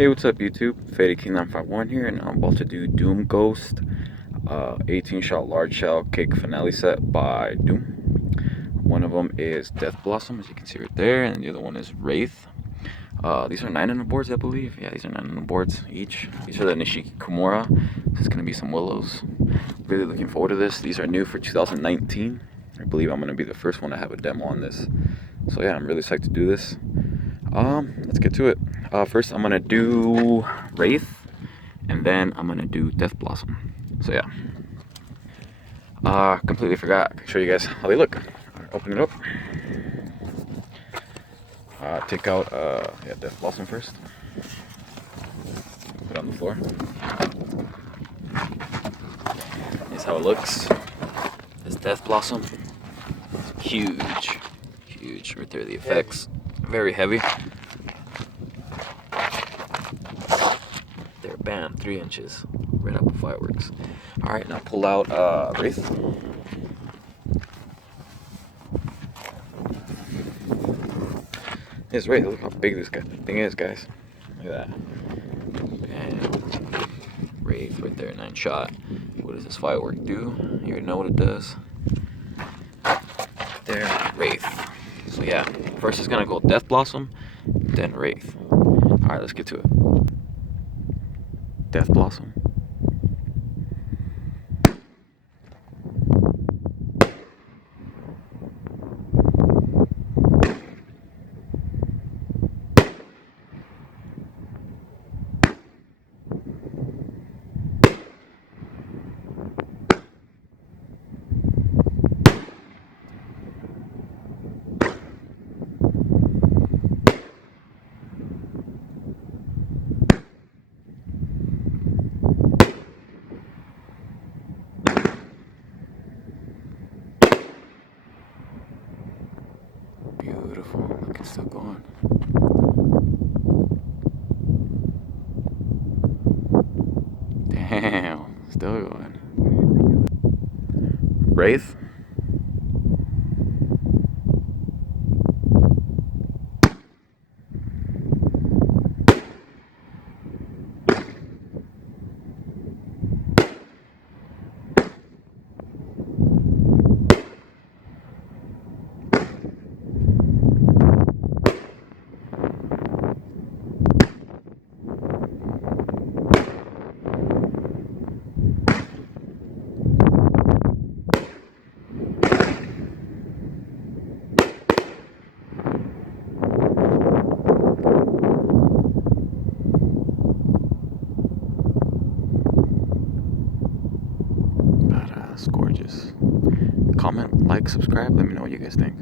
Hey, what's up YouTube? Faded King 951 here, and I'm about to do Doom Ghost 18 shot large shell cake finale set by Doom. One of them is Death Blossom, as you can see right there, and the other one is Wraith. These are 9 on the boards, I believe. Yeah, these are 9 on the boards each. These are the Nishiki Kimura. This is going to be some Willows. Really looking forward to this. These are new for 2019. I believe I'm going to be the first one to have a demo on this. So yeah, I'm really psyched to do this. Let's get to it. First I'm gonna do Wraith, and then I'm gonna do Death Blossom. So yeah. Completely forgot. I can show you guys how they look. Open it up. Take out Death Blossom first. Put it on the floor. Here's how it looks. This Death Blossom. Huge. Huge. Right there, the effects. Very heavy. There, bam, 3 inches. Right up with fireworks. Alright, now pull out Wraith. Here's Wraith. Look how big this thing is, guys. Look at that. And Wraith right there, 9 shot. What does this firework do? You already know what it does. There, Wraith. So yeah, first it's gonna go Death Blossom, then Wraith. Alright, let's get to it. Death Blossom. Beautiful. Look, it's still going. Damn, still going. Wraith. It's gorgeous. Comment, like, subscribe. Let me know what you guys think.